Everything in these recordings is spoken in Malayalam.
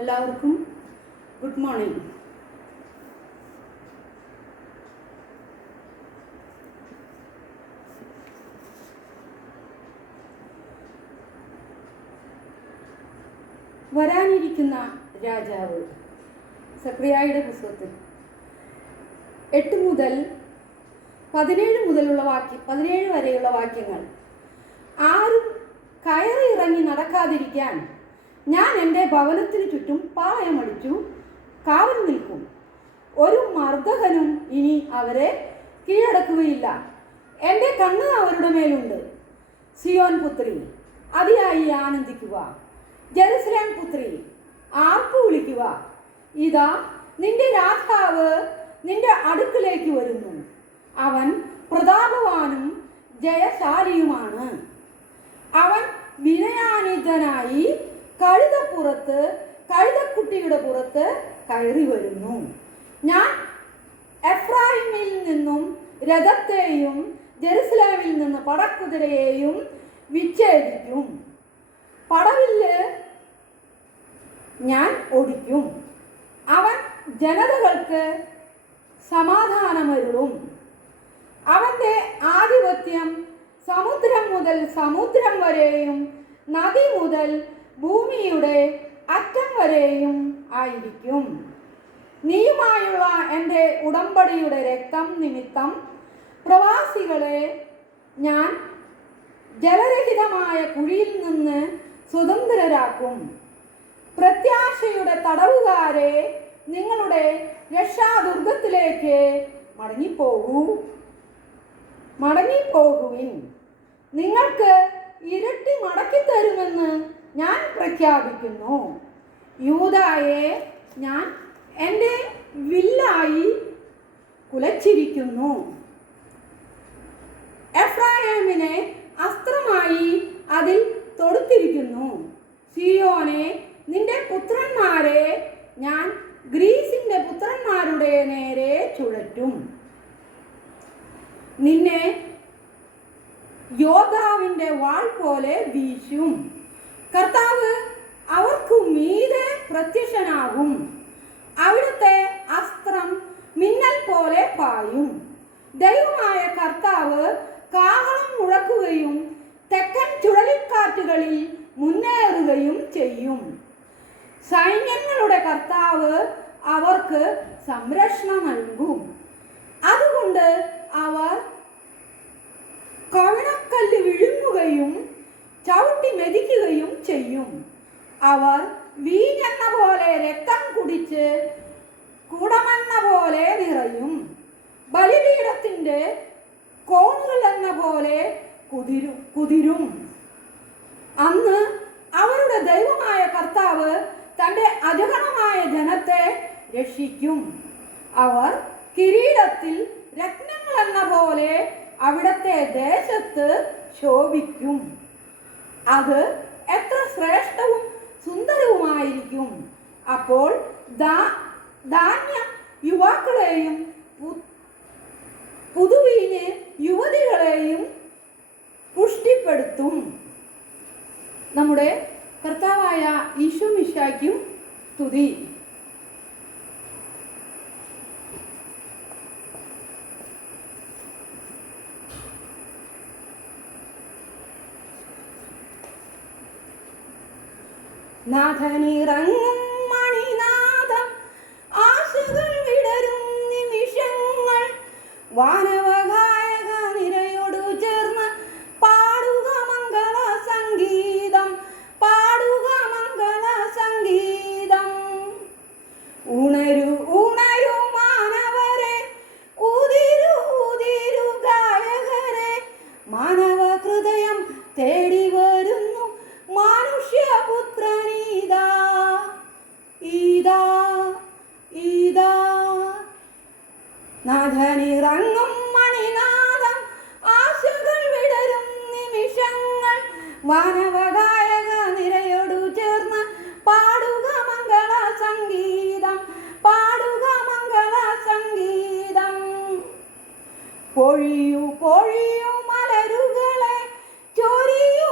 എല്ലാവർക്കും ഗുഡ് മോർണിംഗ്. വരാനിരിക്കുന്ന രാജാവ് സക്രിയായുടെ പുസ്തകത്തിൽ 8 മുതൽ 17 വരെയുള്ള വാക്യങ്ങൾ. ആരും കയറി ഇറങ്ങി നടക്കാതിരിക്കാൻ ഞാൻ എൻ്റെ ഭവനത്തിന് ചുറ്റും പാളയമടിച്ചു കാവൽ നിൽക്കും. ഒരു മർദ്ദകനും ഇനി അവരെ കീഴടക്കുകയില്ല. എൻ്റെ കണ്ണ് അവരുടെ മേലുണ്ട്. സിയോൻ പുത്രി, അതിയായി ആനന്ദിക്കുക. ജെറുസലേം പുത്രി, ആർപ്പു വിളിക്കുക. ഇതാ നിന്റെ രാജാവ് നിന്റെ അടുക്കിലേക്ക് വരുന്നു. അവൻ പ്രതാപവാനും ജയശാലിയുമാണ്. അവൻ വിനയാനിതനായി കഴുതക്കുട്ടിയുടെ പുറത്ത് കയറി വരുന്നു. ഞാൻ എഫ്രായിമിൽ നിന്നും രഥത്തെയും ജെറുസലേമിൽ നിന്ന് പടക്കുതിരയെയും വിച്ഛേദിക്കും. പടവില്ല് ഞാൻ ഒടിക്കും. അവൻ ജനതകൾക്ക് സമാധാനമരുളും. അവൻ്റെ ആധിപത്യം സമുദ്രം മുതൽ സമുദ്രം വരെയും നദി മുതൽ ഭൂമിയുടെ അറ്റം വരെയും ആയിരിക്കും. നീയുമായുള്ള എൻ്റെ ഉടമ്പടിയുടെ രക്തം നിമിത്തം പ്രവാസികളെ ഞാൻ ജലരഹിതമായ കുഴിയിൽ നിന്ന് സ്വതന്ത്രരാക്കും. പ്രത്യാശയുടെ തടവുകാരെ, നിങ്ങളുടെ രക്ഷാദുർഗത്തിലേക്ക് മടങ്ങിപ്പോകുവിൻ. നിങ്ങൾക്ക് ഇരട്ടി മടക്കി തരുമെന്ന് ഞാൻ പ്രഖ്യാപിക്കുന്നു. യൂദായെ ഞാൻ എൻ്റെ വില്ലായി കുലച്ചിരിക്കുന്നു. എഫ്രായിമിനെ അസ്ത്രമായി അതിൽ തൊടുത്തിരിക്കുന്നു. സിയോനെ, നിന്റെ പുത്രന്മാരെ ഞാൻ ഗ്രീസിന്റെ പുത്രന്മാരുടെ നേരെ ചുഴറ്റും. നിന്നെ യോദ്ധാവിന്റെ വാൾ പോലെ വീശും. കർത്താവ് അവർക്കു മീതെ പ്രത്യക്ഷനാകും. അവിടുത്തെ അസ്ത്രം മിന്നൽ പോലെ പായും. ദൈവമായ കർത്താവ് കാഹളം മുഴക്കുകയും തെക്കൻ ചുഴലിക്കാറ്റുകളിൽ മുന്നേറുകയും ചെയ്യും. സൈന്യങ്ങളുടെ കർത്താവ് അവർക്ക് സംരക്ഷണം നൽകും. അതുകൊണ്ട് അവർ കവിണക്കല്ല് വിഴുങ്ങുകയും ചവിട്ടി മെതിക്കുകയും ചെയ്യും. അവർ വീഞ്ഞെന്ന പോലെ രക്തം കുടിച്ച് കുടമെന്ന പോലെ നിറയും. ബലിപീഠത്തിൻ്റെ കോണുകൾ എന്ന പോലെ കുതിരും. അന്ന് അവരുടെ ദൈവമായ കർത്താവ് തൻ്റെ അജഗണമായ ജനത്തെ രക്ഷിക്കും. അവർ കിരീടത്തിൽ രത്നങ്ങളെന്ന പോലെ അവിടുത്തെ ദേശത്ത് ശോഭിക്കും. അത് എത്ര ശ്രേഷ്ഠവും സുന്ദരവുമായിരിക്കും. അപ്പോൾ ധാന്യം യുവാക്കളെയും പുതുവീഞ്ഞ് യുവതികളെയും പുഷ്ടിപ്പെടുത്തും. നമ്മുടെ കർത്താവായ ഈശോ മിശിഹായ്ക്കും സ്തുതി. നാഥനിറങ്ങും മണിനാഥം, ആശകൾ വിടരും നിമിഷങ്ങൾ, വാനവഗായക നിരയോടു ചേർന്ന് പാടുക മംഗള സംഗീതം. ഉണരൂ ഉണരൂ മാനവരെ, ഊതിരു ഗായകരെ, മാനവ ഹൃദയം തേടി വരുന്നു മനുഷ്യപുത്രനീതാ. നാഥനിറങ്ങും മണിനാഥം, ആശകൾ വിടരും നിമിഷങ്ങൾ, വാനവഗായക നിരയോടു ചേർന്ന് പാടുക മംഗള സംഗീതം. പൊഴിയൂ മലരുകളെ, ചൊരിയൂ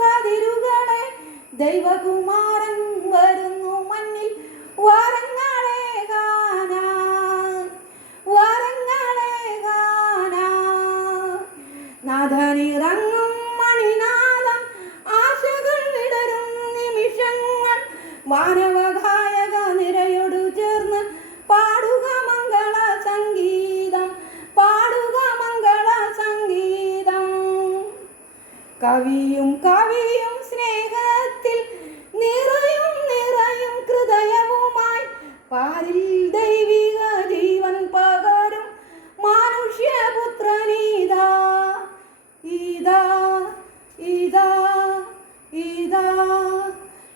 കതിരുകളെ, ദൈവകുമാരൻ വരുന്നു കവിയും കവിയും സ്നേഹത്തിൽ നിറയും നിറയും ഹൃദയവുമായി പാരിൽ ദൈവിക ജീവൻ പകരും മനുഷ്യപുത്രനീതാ ഇതാ ഇതാ ഇതാ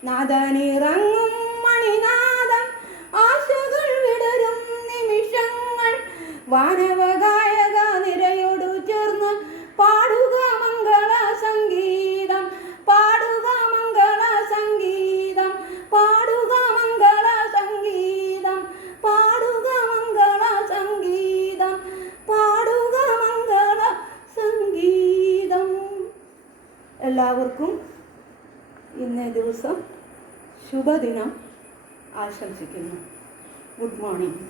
നാദനിറങ്ങും മണിനാദം ആശകൾ വിടരും നിമിഷങ്ങൾ വാനവഗായക നിരയോടു ചേർന്ന് പാടുക മംഗള സംഗീതം പാടുക മംഗള സംഗീതം പാടുക മംഗള സംഗീതം പാടുക മംഗള സംഗീതം പാടുക മംഗള സംഗീതം. എല്ലാവർക്കും ഇന്നേ ദിവസം ശുഭദിനം ആശംസിക്കുന്നു. Good morning.